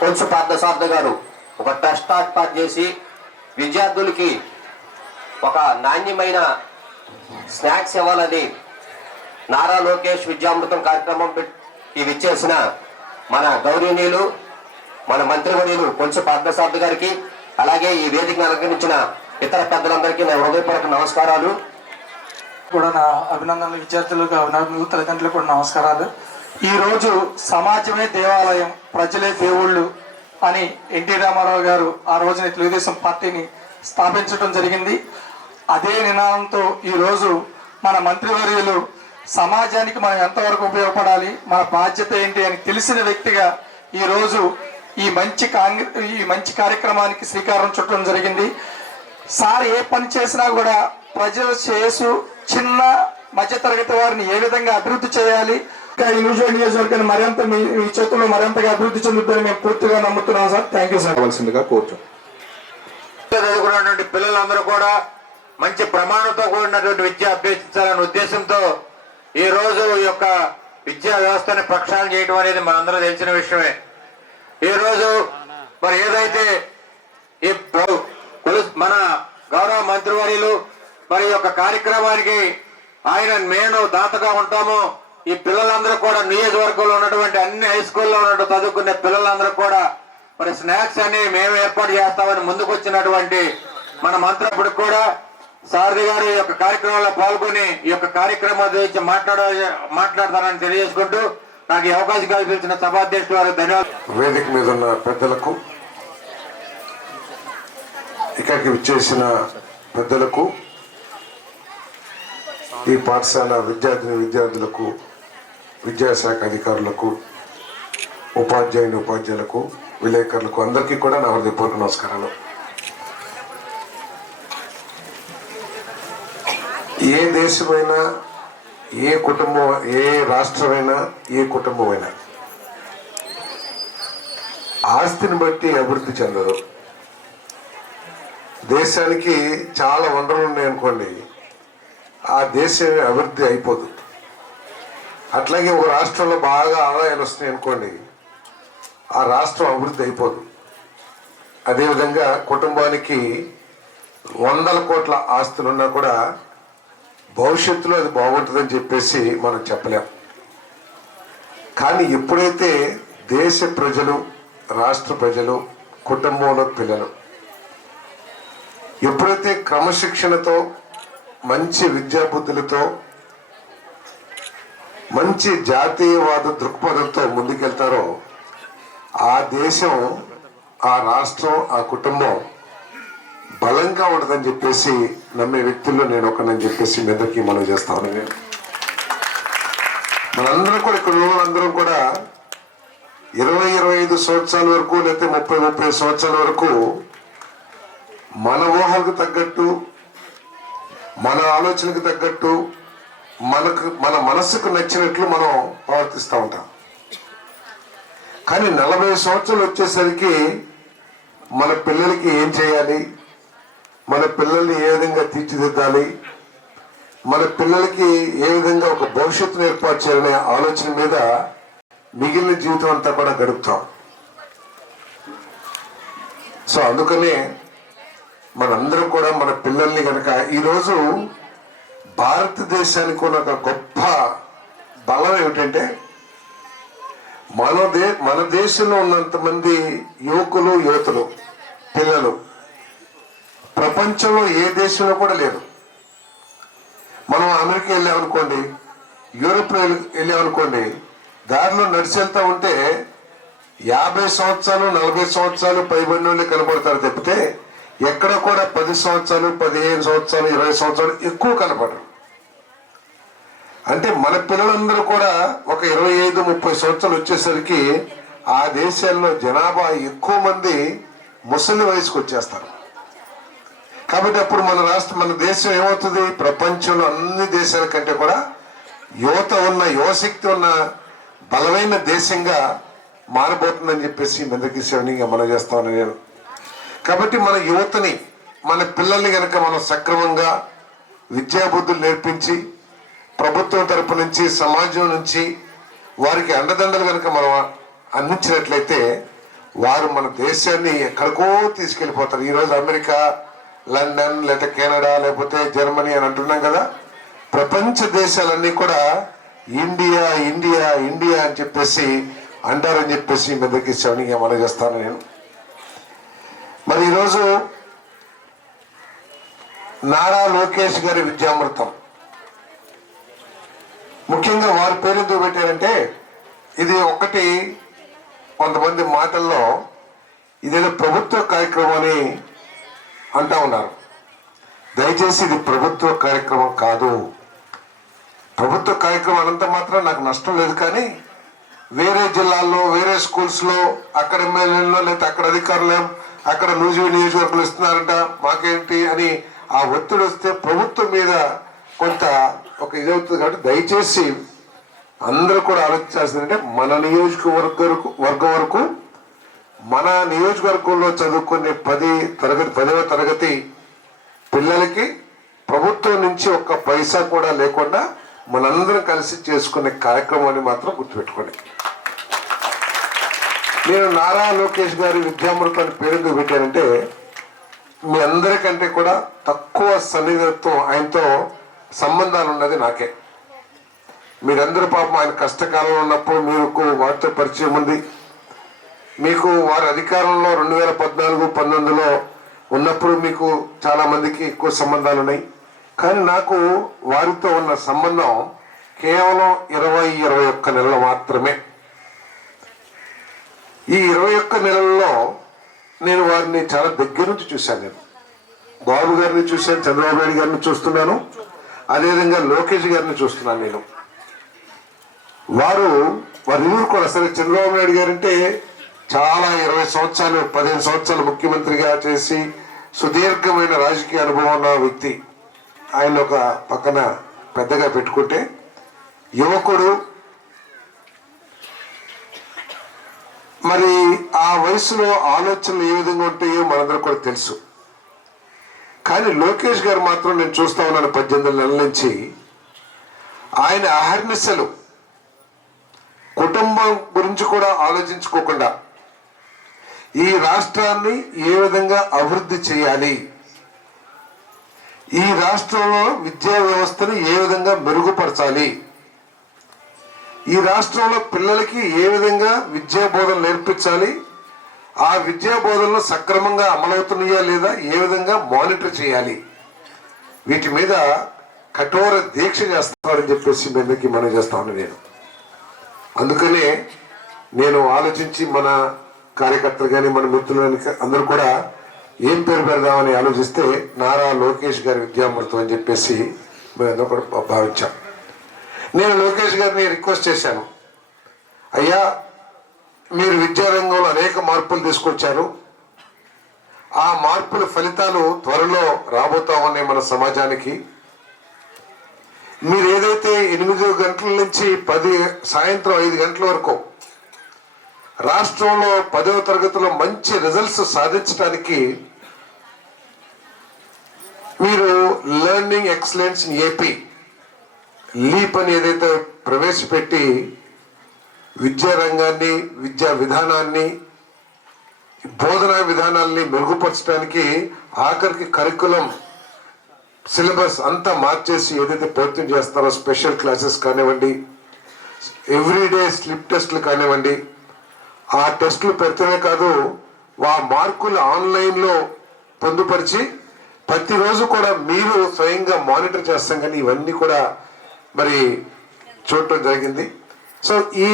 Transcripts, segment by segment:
కొంచెం పార్థసార్థ గారు ఒక టెస్ట్ ఏర్పాటు చేసి విద్యార్థులకి ఒక నాణ్యమైన స్నాక్స్ ఇవ్వాలని నారా లోకేష్ విద్యామృతం కార్యక్రమం ఈ విచ్చేసిన మన గౌరవనీయులు మన మంత్రివర్యులు కొంచెం పార్థసార్థ గారికి అలాగే ఈ వేదికను అలంకరించిన ఇతర పెద్దలందరికీ నా హృదయపూర్వక నమస్కారాలు. కూడా నా అభినందనలు విద్యార్థులకు అభినందనలు తల్లిదండ్రులకు కూడా నమస్కారాలు. ఈ రోజు సమాజమే దేవాలయం. ప్రజలే దేవుళ్ళు అని ఎన్టీ రామారావు గారు ఆ రోజున తెలుగుదేశం పార్టీని స్థాపించడం జరిగింది. అదే నినాదంతో ఈ రోజు మన మంత్రివర్యులు సమాజానికి మనం ఎంతవరకు ఉపయోగపడాలి మన బాధ్యత ఏంటి అని తెలిసిన వ్యక్తిగా ఈ రోజు ఈ మంచి కాంగ్రె ఈ మంచి కార్యక్రమానికి శ్రీకారం చుట్టడం జరిగింది. సార్ ఏ పని చేసినా కూడా ప్రజల చేసు చిన్న మధ్యతరగతి వారిని ఏ విధంగా అభివృద్ధి చేయాలి నియోజక నియోజకవర్గాన్ని మరింత మీ చేతుల్లో మరింతగా అభివృద్ధి చెందుతుందని మేము పూర్తిగా నమ్ముతున్నాం సార్. థ్యాంక్ యూ సార్ కావాల్సిందిగా చదువుకున్నటువంటి పిల్లలందరూ కూడా మంచి ప్రమాణంతో కూడినటువంటి విద్య అభ్యసించాలనే ఉద్దేశంతో ఈ రోజు ఈ యొక్క విద్యా వ్యవస్థని ప్రక్షాళన చేయడం అనేది మనందరూ తెలిసిన విషయమే. ఈ రోజు మరి ఏదైతే ఈ మన గౌరవ మంత్రివర్యులు మరి యొక్క కార్యక్రమానికి ఆయన నేను దాతగా ఉంటాము. ఈ పిల్లలందరూ కూడా నియోజకవర్గంలో ఉన్నటువంటి అన్ని హై స్కూల్లో ఉన్నట్టు చదువుకునే పిల్లలందరూ కూడా మరి స్నాక్స్ అని మేము ఏర్పాటు చేస్తామని ముందుకు వచ్చినటువంటి మన మంత్రి కూడా సారథి గారు ఈ యొక్క కార్యక్రమంలో పాల్గొని ఈ యొక్క కార్యక్రమం గురించి మాట్లాడ మాట్లాడతారని తెలియజేసుకుంటూ నాకు ఈ అవకాశం కల్పించిన సభాధ్యక్షుల వారికి ధన్యవాదాలు. వేదిక మీద ఉన్న పెద్దలకు ఇక్కడికి విచ్చేసిన పెద్దలకు ఈ పాఠశాల విద్యార్థిని విద్యార్థులకు విద్యాశాఖ అధికారులకు ఉపాధ్యాయుని ఉపాధ్యాయులకు విలేకరులకు అందరికీ కూడా నా హృదయపూర్వక నమస్కారాలు. ఏ దేశమైనా ఏ కుటుంబం ఏ రాష్ట్రమైనా ఏ కుటుంబమైనా ఆస్తిని బట్టి అభివృద్ధి చెందదు. దేశానికి చాలా వనరులు ఉన్నాయనుకోండి ఆ దేశం అభివృద్ధి అయిపోదు. అట్లాగే ఒక రాష్ట్రంలో బాగా ఆదాయాలు వస్తున్నాయి అనుకోండి ఆ రాష్ట్రం అభివృద్ధి అయిపోదు. అదేవిధంగా కుటుంబానికి వందల కోట్ల ఆస్తులున్నా కూడా భవిష్యత్తులో అది బాగుంటుందని చెప్పేసి మనం చెప్పలేం. కానీ ఎప్పుడైతే దేశ ప్రజలు రాష్ట్ర ప్రజలు కుటుంబంలో పిల్లలు ఎప్పుడైతే క్రమశిక్షణతో మంచి విద్యాబుద్ధులతో మంచి జాతీయవాద దృక్పథంతో ముందుకెళ్తారో ఆ దేశం ఆ రాష్ట్రం ఆ కుటుంబం బలంగా ఉండదని చెప్పేసి నమ్మే వ్యక్తుల్లో నేను ఒకనని చెప్పేసి మీ అందరికీ మనం నేను మనందరం కూడా ఇక్కడ అందరం వాళ్ళందరం కూడా ఇరవై ఇరవై ఐదు సంవత్సరాల వరకు లేకపోతే ముప్పై ముప్పై సంవత్సరాల వరకు మన ఊహలకు తగ్గట్టు మన ఆలోచనకు తగ్గట్టు మనకు మన మనస్సుకు నచ్చినట్లు మనం ప్రవర్తిస్తూ ఉంటాం. కానీ నలభై సంవత్సరాలు వచ్చేసరికి మన పిల్లలకి ఏం చేయాలి? మన పిల్లల్ని ఏ విధంగా తీర్చిదిద్దాలి? మన పిల్లలకి ఏ విధంగా ఒక భవిష్యత్తును ఏర్పాటు చేయాలనే ఆలోచన మీద మిగిలిన జీవితం అంతా కూడా గడుపుతాం. సో అందుకనే మనందరం కూడా మన పిల్లల్ని కనుక ఈరోజు భారతదేశానికి ఉన్న ఒక గొప్ప బలం ఏమిటంటే మన దే మన దేశంలో ఉన్నంత మంది యువకులు యువతులు పిల్లలు. ప్రపంచంలో ఏ దేశంలో కూడా లేరు. మనం అమెరికా వెళ్ళామనుకోండి యూరోప్ వెళ్ళామనుకోండి దారిలో నడిచేళ్తా ఉంటే యాభై సంవత్సరాలు నలభై సంవత్సరాలు పైబడిన వాళ్ళు కనబడతారు తప్పితే ఎక్కడ కూడా పది సంవత్సరాలు పదిహేను సంవత్సరాలు ఇరవై సంవత్సరాలు ఎక్కువ కనపడరు. అంటే మన పిల్లలందరూ కూడా ఒక ఇరవై ఐదు ముప్పై సంవత్సరాలు వచ్చేసరికి ఆ దేశాల్లో జనాభా ఎక్కువ మంది ముసలి వయసుకు వచ్చేస్తారు. కాబట్టి అప్పుడు మన రాష్ట్ర మన దేశం ఏమవుతుంది? ప్రపంచంలో అన్ని దేశాల కంటే కూడా యువత ఉన్న యువశక్తి ఉన్న బలమైన దేశంగా మారబోతుందని చెప్పేసి మెదకి శివనిగా మనం చేస్తామని నేను. కాబట్టి మన యువతని మన పిల్లల్ని కనుక మనం సక్రమంగా విద్యాబుద్ధులు నేర్పించి ప్రభుత్వం తరపు నుంచి సమాజం నుంచి వారికి అండదండలు కనుక మనం అందించినట్లయితే వారు మన దేశాన్ని ఎక్కడికో తీసుకెళ్ళిపోతారు. ఈరోజు అమెరికా లండన్ లేకపోతే కెనడా లేకపోతే జర్మనీ అని అంటున్నాం కదా. ప్రపంచ దేశాలన్నీ కూడా ఇండియా ఇండియా ఇండియా అని చెప్పేసి అంటారని చెప్పేసి మీ దగ్గరికి శ్రవణిగా మనం చేస్తాను నేను. మరి ఈరోజు నారా లోకేష్ గారి విద్యామృతం. ముఖ్యంగా వారి పేరు ఎందుకు పెట్టారంటే ఇది ఒకటి కొంతమంది మాటల్లో ఇదేదో ప్రభుత్వ కార్యక్రమం అని అంటా ఉన్నారు. దయచేసి ఇది ప్రభుత్వ కార్యక్రమం కాదు. ప్రభుత్వ కార్యక్రమం అనంత మాత్రం నాకు నష్టం లేదు కానీ వేరే జిల్లాల్లో వేరే స్కూల్స్లో అక్కడ ఎమ్మెల్యేలో లేకపోతే అక్కడ అధికారులు అక్కడ నూజివీ నియోజకవర్గాలు ఇస్తున్నారంట మాకేంటి అని ఆ ఒత్తిడి వస్తే ప్రభుత్వం మీద కొంత ఒక ఇది అవుతుంది కాబట్టి దయచేసి అందరూ కూడా ఆలోచించాల్సిందంటే మన నియోజకవర్గ వర్గం వరకు మన నియోజకవర్గంలో చదువుకునే పది తరగతి పదవ తరగతి పిల్లలకి ప్రభుత్వం నుంచి ఒక్క పైసా కూడా లేకుండా మనందరం కలిసి చేసుకునే కార్యక్రమాన్ని మాత్రం గుర్తుపెట్టుకోండి. నేను నారా లోకేష్ గారి విద్యామృతాన్ని పేరు ఎందుకు పెట్టానంటే మీ అందరికంటే కూడా తక్కువ సన్నిహితత్వం ఆయనతో సంబంధాలు ఉన్నది నాకే. మీరందరూ పాపం ఆయన కష్టకాలంలో ఉన్నప్పుడు మీకు వారితో పరిచయం ఉంది. మీకు వారి అధికారంలో రెండు వేల పద్నాలుగు పంతొమ్మిదిలో ఉన్నప్పుడు మీకు చాలామందికి ఎక్కువ సంబంధాలు ఉన్నాయి కానీ నాకు వారితో ఉన్న సంబంధం కేవలం ఇరవై ఇరవై ఒక్క నెలలు మాత్రమే. ఈ ఇరవై ఒక్క నెలల్లో నేను వారిని చాలా దగ్గర నుంచి చూశాను నేను. బాబు గారిని చూశాను చంద్రబాబు నాయుడు గారిని చూస్తున్నాను. అదేవిధంగా లోకేష్ గారిని చూస్తున్నాను నేను. వారు వారి ఊరు కూడా సరే చంద్రబాబు నాయుడు గారు అంటే చాలా ఇరవై సంవత్సరాలు పదిహేను సంవత్సరాలు ముఖ్యమంత్రిగా చేసి సుదీర్ఘమైన రాజకీయ అనుభవం ఉన్న వ్యక్తి. ఆయన ఒక పక్కన పెద్దగా పెట్టుకుంటే యువకుడు మరి ఆ వయసులో ఆలోచనలు ఏ విధంగా ఉంటాయో మనందరూ కూడా తెలుసు. కానీ లోకేష్ గారు మాత్రం నేను చూస్తా ఉన్నాను పద్దెనిమిది నెలల నుంచి. ఆయన అహర్నిశలు. కుటుంబం గురించి కూడా ఆలోచించుకోకుండా ఈ రాష్ట్రాన్ని ఏ విధంగా అభివృద్ధి చేయాలి? ఈ రాష్ట్రంలో విద్యా వ్యవస్థను ఏ విధంగా మెరుగుపరచాలి? ఈ రాష్ట్రంలో పిల్లలకి ఏ విధంగా విద్యా బోధన నేర్పించాలి? ఆ విద్యా బోధనలు సక్రమంగా అమలవుతున్నాయా లేదా ఏ విధంగా మానిటర్ చేయాలి? వీటి మీద కఠోర దీక్ష చేస్తారని చెప్పేసి మీదకి మనం చేస్తాను నేను. అందుకనే నేను ఆలోచించి మన కార్యకర్తలు కానీ మన మిత్రులు అందరూ కూడా ఏం పేరు పెడదామని ఆలోచిస్తే నారా లోకేష్ గారి విద్యామృతం అని చెప్పేసి మేమందరూ కూడా భావించాం. నేను లోకేష్ గారిని రిక్వెస్ట్ చేశాను. అయ్యా మీరు విద్యారంగంలో అనేక మార్పులు తీసుకొచ్చారు. ఆ మార్పుల ఫలితాలు త్వరలో రాబోతా ఉన్నాయి మన సమాజానికి. మీరు ఏదైతే ఎనిమిది గంటల నుంచి పది సాయంత్రం ఐదు గంటల వరకు రాష్ట్రంలో పదవ తరగతిలో మంచి రిజల్ట్స్ సాధించడానికి మీరు లెర్నింగ్ ఎక్సలెన్స్ ఏపీ లీప్ అని ఏదైతే ప్రవేశపెట్టి విద్యా రంగాన్ని విద్యా విధానాన్ని బోధనా విధానాల్ని మెరుగుపరచడానికి ఆఖరికి కరికులం సిలబస్ అంతా మార్చేసి ఏదైతే ప్రయత్నం చేస్తారో స్పెషల్ క్లాసెస్ కానివ్వండి ఎవ్రీడే స్లిప్ టెస్ట్లు కానివ్వండి ఆ టెస్టులు పెడితేనే కాదు ఆ మార్కులు ఆన్లైన్లో పొందుపరిచి ప్రతిరోజు కూడా మీరు స్వయంగా మానిటర్ చేస్తాం కానీ ఇవన్నీ కూడా మరి చూడటం జరిగింది. సో ఈ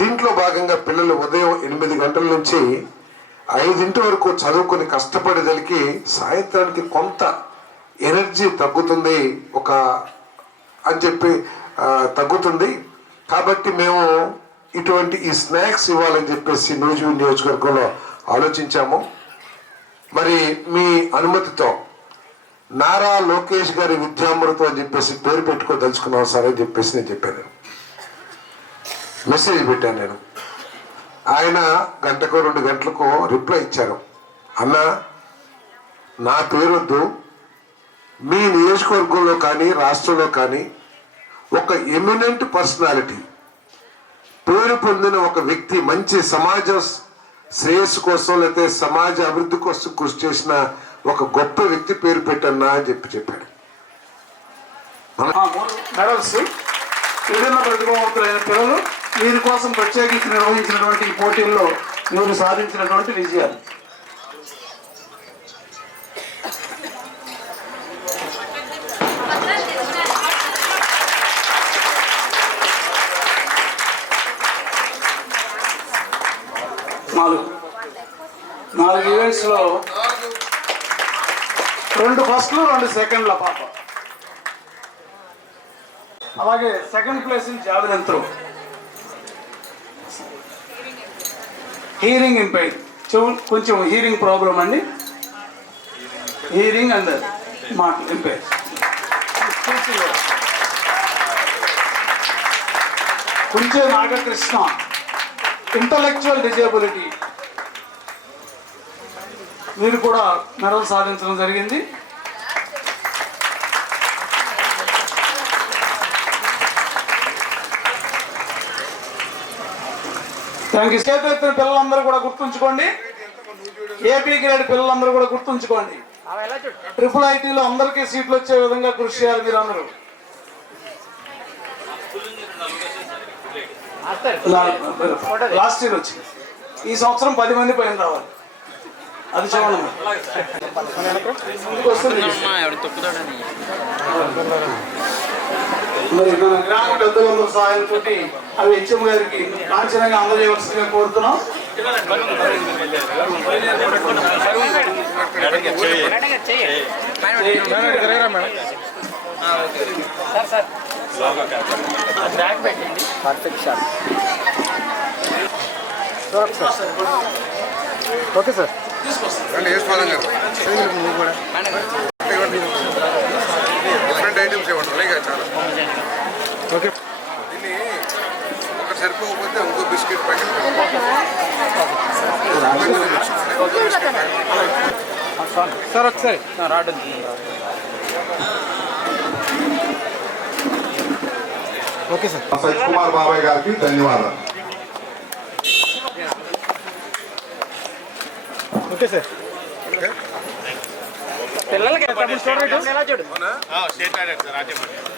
దీంట్లో భాగంగా పిల్లలు ఉదయం ఎనిమిది గంటల నుంచి ఐదింటి వరకు చదువుకొని కష్టపడేదలికి సాయంత్రానికి కొంత ఎనర్జీ తగ్గుతుంది ఒక అని చెప్పి తగ్గుతుంది. కాబట్టి మేము ఇటువంటి ఈ స్నాక్స్ ఇవ్వాలని చెప్పేసి నూజివీ నియోజకవర్గంలో ఆలోచించాము. మరి మీ అనుమతితో నారా లోకేష్ గారి విద్యామృతం అని చెప్పేసి పేరు పెట్టుకోదలుచుకున్నాం సార్ అని చెప్పేసి నేను చెప్పాను. మెసేజ్ పెట్టాను నేను. ఆయన గంటకు రెండు గంటలకు రిప్లై ఇచ్చారు. అన్న నా పేరొద్దు. మీ నియోజకవర్గంలో కానీ రాష్ట్రంలో కానీ ఒక ఎమినెంట్ పర్సనాలిటీ పేరు పొందిన ఒక వ్యక్తి మంచి సమాజ శ్రేయస్సు కోసం లేకపోతే సమాజ అభివృద్ధి కోసం కృషి చేసిన ఒక గొప్ప వ్యక్తి పేరు పెట్టన్నా అని చెప్పి చెప్పాడు. మెడల్స్ విభిన్న ప్రతిభావంతులైన పిల్లలు వీరి కోసం ప్రత్యేకించి నిర్వహించినటువంటి ఈ పోటీల్లో వీరు సాధించినటువంటి విజయాలు. నాలుగు. నాలుగు ఈవెంట్స్లో రెండు ఫస్ట్లు రెండు సెకండ్ల పాప. అలాగే second place in javelin throw hearing impair చెవు కొంచెం హీరింగ్ ప్రాబ్లం అండి. హీరింగ్ అండ్ మాట ఇంపైర్ కొంచెం నాగకృష్ణ ఇంటలెక్చువల్ డిజేబిలిటీ మీరు కూడా మెడల్ సాధించడం జరిగింది. దానికి చేపెత్తిన పిల్లలందరూ కూడా గుర్తుంచుకోండి. ఏపీ గ్రేడ్ పిల్లలందరూ కూడా గుర్తుంచుకోండి. ట్రిపుల్ ఐటీలో అందరికీ సీట్లు వచ్చే విధంగా కృషి చేయాలి మీరు అందరూ లాస్ట్ ఇయర్ వచ్చింది. ఈ సంవత్సరం పది మంది పైన రావాలి. అది చూడండి. మరి మన గ్రామ పెద్దలందరూ సహాయంతో అవి హెచ్ఎం గారికి లాంఛనంగా అందజేయవలసిందిగా కోరుతున్నాం. ఓకే డిఫరెంట్ ఐటమ్స్ ఇవ్వండి అలాగే చాలా సరిపోకపోతే ఇంకో బిస్కెట్ ప్యాకెట్ సార్ ఒకసారి. రాడు ఓకే సార్. సత్ కుమార్ బాబాయ్ గారికి ధన్యవాదాలు. Okay sir. పిల్లలకి స్టేట్ సార్